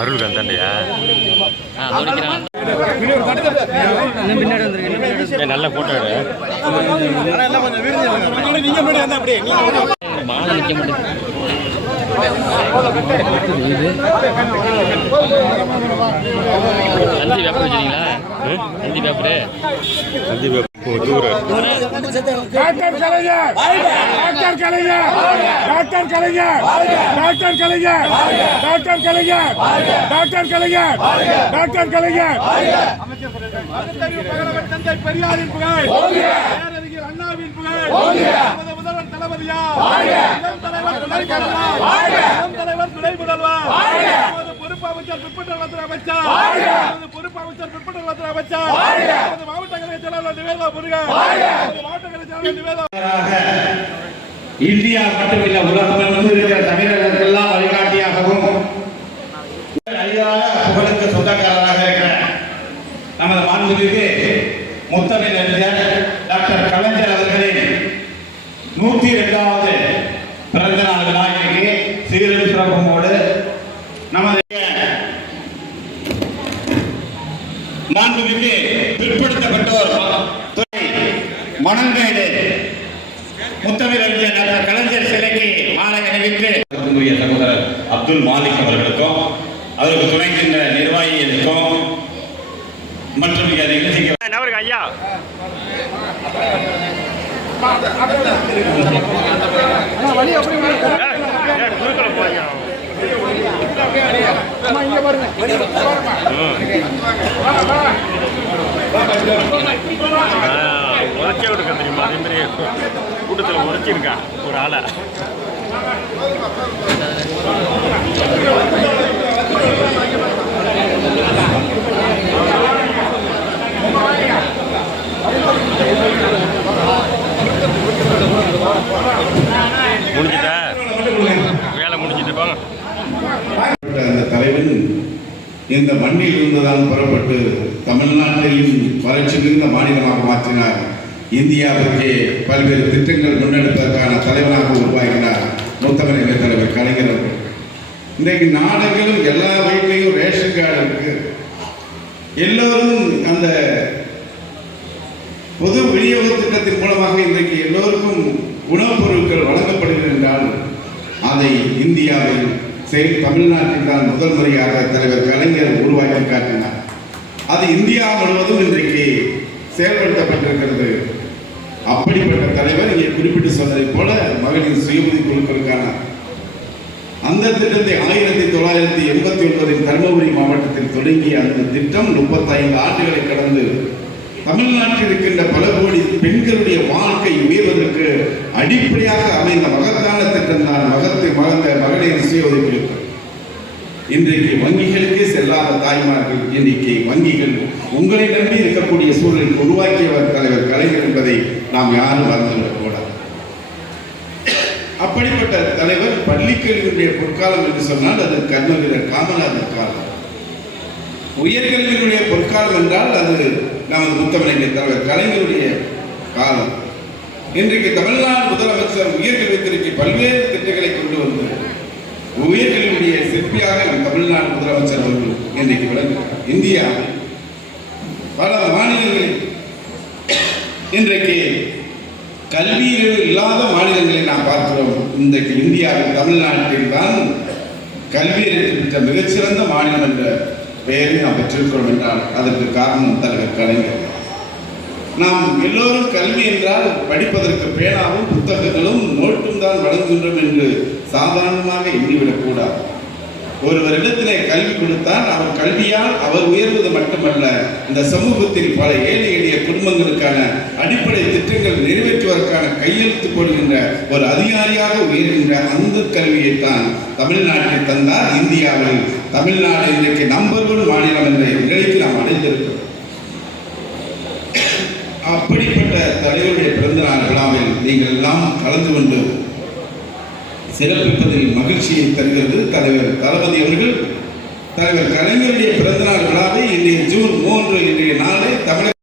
அருள்காந்த் தாண்டையா நல்ல போட்டோ நந்தி பேப்பர் வச்சுருக்கீங்களா? நந்தி பேப்பரு நந்தி paper doctor Kalaignar doctor Kalaignar doctor Kalaignar doctor Kalaignar doctor Kalaignar doctor Kalaignar doctor Kalaignar தந்தை பெரியாரின் புகழ் பேரறிஞர் அண்ணாவின் புகழ் முதல்வர் தளபதியா தலைவர் துணை முதல்வர் பொறுப்பு அமைச்சர் பிற்பட்ட நலத்துறை அமைச்சர் பொறுப்பு அமைச்சர் பிற்பட்ட நலத்துறை அமைச்சர் மாவட்ட கழக செயலாளர் நிவேதா முருகன் மாவட்ட கழக செயலாளர் நிவேதா இந்தியா மட்டுமில்லை உலகம் இருக்கிற தமிழர்களுக்கெல்லாம் வழிகாட்டியாகவும் புகழுக்கு சொந்தக்காரராக இருக்கிற நமது மாண்புமிகு முத்தமிழ் அறிஞர் டாக்டர் கலைஞர் அவர்களின் 102வது பிறந்த நாள் விழாவிற்கு சீரும் சிறப்புமோடு நமது மாண்புமிகு பிற்படுத்தப்பட்டோர் துறை மணங்கேடு முத்தமிழ் அறிஞர் டாக்டர் கலைஞர் சிலைக்கு மாலை அணிவித்து சகோதரர் அப்துல் மாலிக் அவர்களுக்கும் அவருக்கு துணை சென்ற நிர்வாகிகளுக்கும் மற்றும் ஐயா உரைச்சே விடுக்க தெரியுமா? அதே மாதிரி கூட்டத்தில் உரைச்சிருக்கா ஒரு ஆளை. முடிஞ்சுட்டா வேலை முடிஞ்சுட்டு போங்க. அந்த தலைவன் இந்த மண்ணில் இருந்துதான் புறப்பட்டு தமிழ்நாட்டையும் வறட்சி மிகுந்த மாநிலமாக மாற்றினார். இந்தியாவிற்கு பல்வேறு திட்டங்கள் முன்னெடுப்பதற்கான தலைவனாக உருவாக்கினார் முத்தமிழ் தலைவர் கலைஞர் அவர்கள். இன்றைக்கு நாடுகளும் எல்லா வீட்லையும் ரேஷன் கார்டு இருக்கு. எல்லோரும் அந்த பொது விநியோக திட்டத்தின் மூலமாக இன்றைக்கு எல்லோருக்கும் உணவுப் பொருட்கள் வழங்கப்படுகிறது என்றால் அதை இந்தியாவில் தமிழ்நாட்டில் தான் முதல் முறையாக தலைவர் கலைஞர் உருவாக்கி காட்டினார். அது இந்தியா முழுவதும் இன்றைக்கு செயல்படுத்தப்பட்டிருக்கிறது. அப்படிப்பட்ட தலைவர் இங்கே குறிப்பிட்டு சொன்னதை போல மகளிர் சுய உதவி குழுக்களுக்கான அந்த திட்டத்தை 1989 தருமபுரி மாவட்டத்தில் தொடங்கிய அந்த திட்டம் 35 ஆண்டுகளை கடந்து தமிழ்நாட்டில் இருக்கின்ற பல கோடி பெண்களுடைய வாழ்க்கை உயர்வதற்கு அடிப்படையாக அமைந்த மகத்தான திட்டம் தான் மகளிர் சுய உதவி குழுக்கள். இன்றைக்கு வங்கிகளுக்கே செல்லாத தாய்மார்கள் இன்றைக்கு வங்கிகள் உங்களை நம்பி இருக்கக்கூடிய சூழலை உருவாக்கியவர் தலைவர் கலைஞர் என்பதை நாம் யாரும் மறந்துவிடக்கூடாது. அப்படிப்பட்ட தலைவர் பள்ளிக்கல்வியுடைய பொற்காலம் என்று சொன்னால் அது கர்மவீரர் காமராஜர் காலம். உயர்கல்வியுடைய பொற்காலம் என்றால் அது நமது முத்தமிழ் தலைவர் கலைஞருடைய காலம். இன்றைக்கு தமிழ்நாடு முதலமைச்சர் உயர்கல்வித்துறைக்கு பல்வேறு திட்டங்களை கொண்டு வந்து உயர்கல்வியுடைய சிற்பியாக நம் தமிழ்நாடு முதலமைச்சர் அவர்கள் இன்றைக்கு விளங்குகிறார். இந்தியா பல மாநிலங்களில் இன்றைக்கு கல்வியில் இல்லாத மாநிலங்களை நாம் பார்க்கிறோம். இன்றைக்கு இந்தியாவில் தமிழ்நாட்டில் தான் கல்வி பெற்ற மிகச்சிறந்த மாநிலம் என்ற பெயரை நாம் பெற்றிருக்கிறோம் என்றால் அதற்கு காரணம் தலைவர் கலைஞர். நாம் எல்லோரும் கல்வி என்றால் படிப்பதற்கு பேனாவும் புத்தகங்களும் நோட்டும் தான் வழங்குகின்றோம் என்று சாதாரணமாக எண்ணிவிடக்கூடாது. ஒருவரிடத்திலே கல்வி கொடுத்தால் அவர் கல்வியால் அவர் உயர்வது மட்டுமல்ல, இந்த சமூகத்தில் பல ஏழை எளிய குடும்பங்களுக்கான அடிப்படை திட்டங்கள் நிறைவேற்றுவதற்கான கையெழுத்து போடுகின்ற ஒரு அதிகாரியாக உயர்கின்ற அந்த கல்வியைத்தான் தமிழ்நாட்டில் தந்தார். இந்தியாவில் தமிழ்நாடு இன்றைக்கு நம்பர் 1 மாநிலம் என்ற நிலைக்கு நாம் அடைந்திருக்கிறோம். அப்படிப்பட்ட தலைவருடைய பிறந்தநாள் விழாவில் நீங்கள் எல்லாம் கலந்து கொண்டு சிறப்பிப்பதில் மகிழ்ச்சியை தருகிறது. தலைவர் தளபதி அவர்கள் தலைவர் கலைஞருடைய பிறந்தநாள் விழாவை இன்றைய ஜூன் 3 இன்றைய நாளை தமிழக